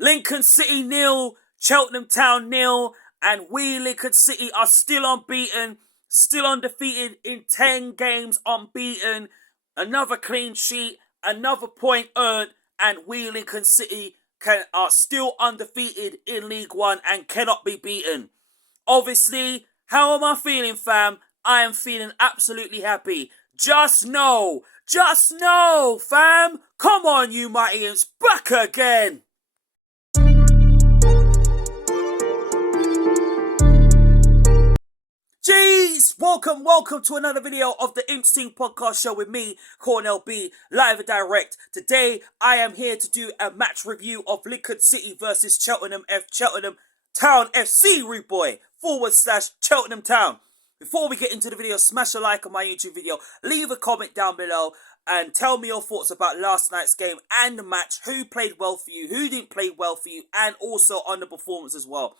Lincoln City 0, Cheltenham Town 0, and we, Lincoln City, are still unbeaten, still undefeated in 10 games, unbeaten. Another clean sheet, another point earned, and we, Lincoln City, are still undefeated in League One and cannot be beaten. Obviously, how am I feeling, fam? I am feeling absolutely happy. Just know, fam. Come on, you mighty Imps, back again. Jeez, welcome to another video of the Imps Ting podcast show with me, Cornell B, live and direct. Today, I am here to do a match review of Lincoln City versus Cheltenham Town FC, rude boy, / Cheltenham Town. Before we get into the video, smash a like on my YouTube video, leave a comment down below, and tell me your thoughts about last night's game and the match, who played well for you, who didn't play well for you, and also on the performance as well.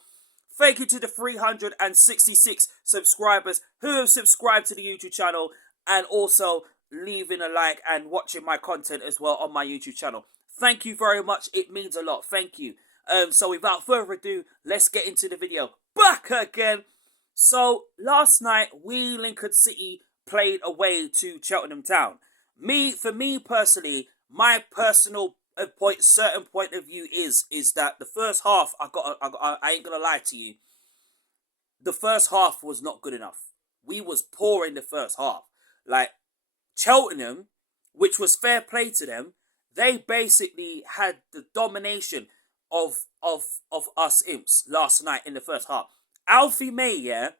Thank you to the 366 subscribers who have subscribed to the YouTube channel and also leaving a like and watching my content as well on my YouTube channel. Thank you very much. It means a lot. Thank you. So without further ado, let's get into the video. Back again. So last night, we, Lincoln City, played away to Cheltenham Town. For me personally, my personal certain point of view is that the first half, I ain't gonna lie to you, the first half was not good enough. We was poor in the first half. Like Cheltenham, which was fair play to them, they basically had the domination of us Imps last night in the first half. Alfie May,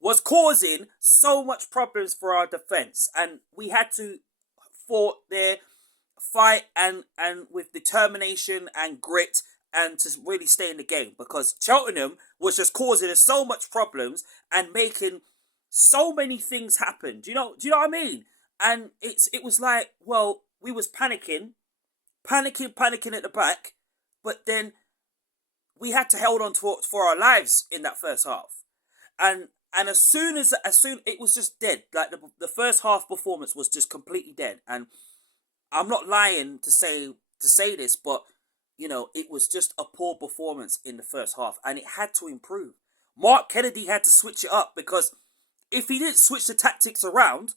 was causing so much problems for our defence, and we had to fight and with determination and grit and to really stay in the game, because Cheltenham was just causing us so much problems and making so many things happen. Do you know what I mean? And it was like, well, we was panicking at the back, but then we had to hold on for our lives in that first half. And as soon it was just dead. Like the first half performance was just completely dead. And I'm not lying to say this, but you know, it was just a poor performance in the first half, and it had to improve. Mark Kennedy had to switch it up, because if he didn't switch the tactics around,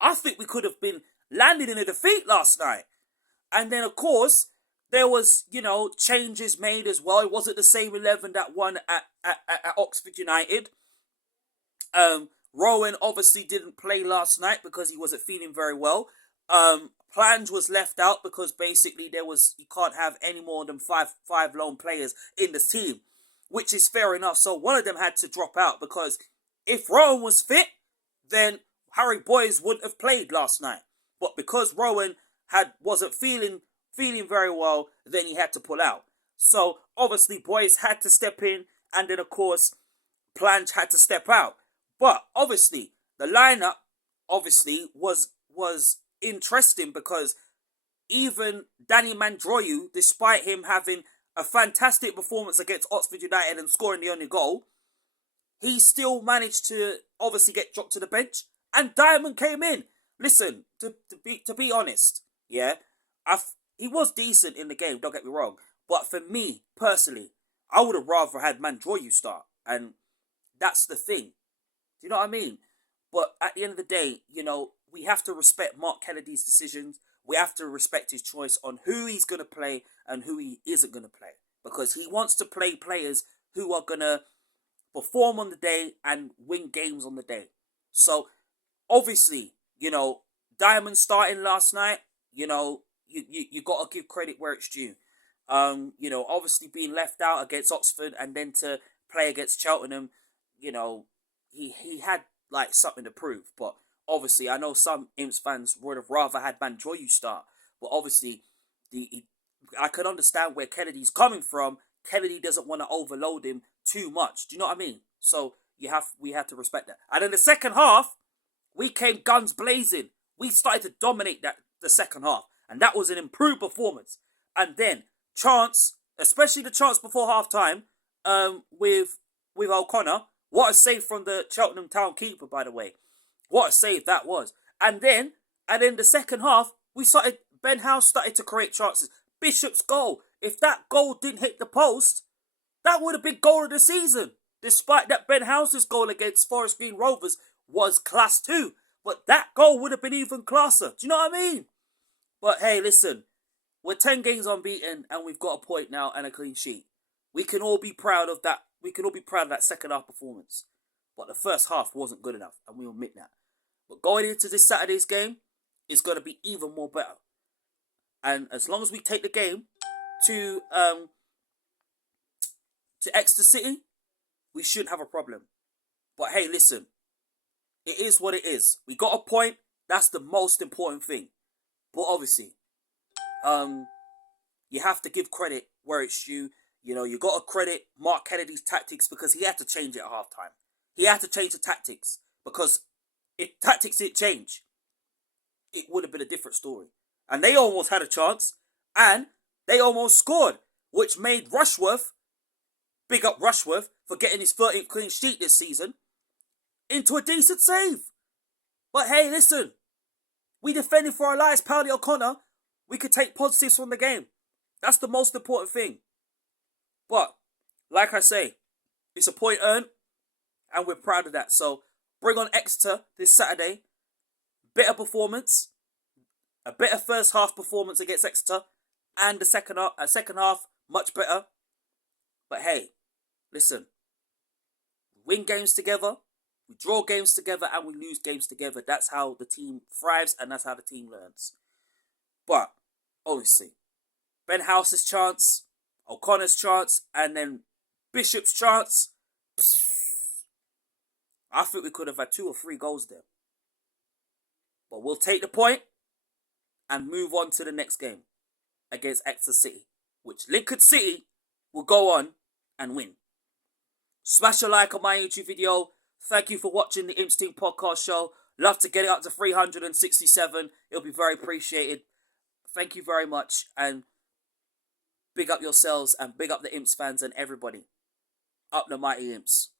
I think we could have been landed in a defeat last night. And then of course there was, changes made as well. It wasn't the same 11 that won at Oxford United. Rowan obviously didn't play last night because he wasn't feeling very well. Plange was left out because basically you can't have any more than five lone players in the team, which is fair enough. So one of them had to drop out, because if Rowan was fit, then Harry Boyes wouldn't have played last night. But because Rowan wasn't feeling very well, then he had to pull out. So obviously Boyes had to step in, and then of course Plange had to step out. But obviously the lineup was interesting, because even Danny Mandroyu, despite him having a fantastic performance against Oxford United and scoring the only goal, he still managed to obviously get dropped to the bench, and Diamond came in. Listen, to be honest, yeah, he was decent in the game, don't get me wrong, but for me personally, I would have rather had Mandroyu start, and that's the thing. Do you know what I mean? But at the end of the day, we have to respect Mark Kennedy's decisions. We have to respect his choice on who he's going to play and who he isn't going to play, because he wants to play players who are going to perform on the day and win games on the day. So obviously, Diamond starting last night, you got to give credit where it's due. Obviously being left out against Oxford and then to play against Cheltenham, he had like something to prove. But obviously, I know some Imps fans would have rather had Mandroyu start. But obviously, I can understand where Kennedy's coming from. Kennedy doesn't want to overload him too much. Do you know what I mean? So we have to respect that. And in the second half, we came guns blazing. We started to dominate the second half, and that was an improved performance. And then chance, especially the chance before half time, with O'Connor. What a save from the Cheltenham Town keeper, by the way. What a save that was. And then the second half, we started Ben House started to create chances. Bishop's goal, if that goal didn't hit the post, that would have been goal of the season. Despite that Ben House's goal against Forest Green Rovers was class too. But that goal would have been even classer. Do you know what I mean? But hey, listen. We're 10 games unbeaten and we've got a point now and a clean sheet. We can all be proud of that. We can all be proud of that second half performance. But the first half wasn't good enough, and we'll admit that. But going into this Saturday's game, it's going to be even more better. And as long as we take the game to Exeter City, we shouldn't have a problem. But hey, listen, it is what it is. We got a point. That's the most important thing. But obviously, you have to give credit where it's due. You know, you got to credit Mark Kennedy's tactics because he had to change it at halftime. He had to change the tactics because if tactics didn't change, it would have been a different story. And they almost had a chance, and they almost scored, which made Rushworth, big up Rushworth for getting his 13th clean sheet this season, into a decent save. But hey, listen, we defended for our lives, Paddy O'Connor. We could take positives from the game. That's the most important thing. But, like I say, it's a point earned, and we're proud of that. So, bring on Exeter this Saturday. Better performance. A better first half performance against Exeter. And the second half, much better. But hey, listen. We win games together. We draw games together, and we lose games together. That's how the team thrives, and that's how the team learns. But, obviously, Ben House's chance, O'Connor's chance, and then Bishop's chance. I think we could have had 2 or 3 goals there. But we'll take the point and move on to the next game against Exeter City, which Lincoln City will go on and win. Smash a like on my YouTube video. Thank you for watching the Imps Ting podcast show. Love to get it up to 367. It'll be very appreciated. Thank you very much, and big up yourselves and big up the Imps fans and everybody. Up the mighty Imps.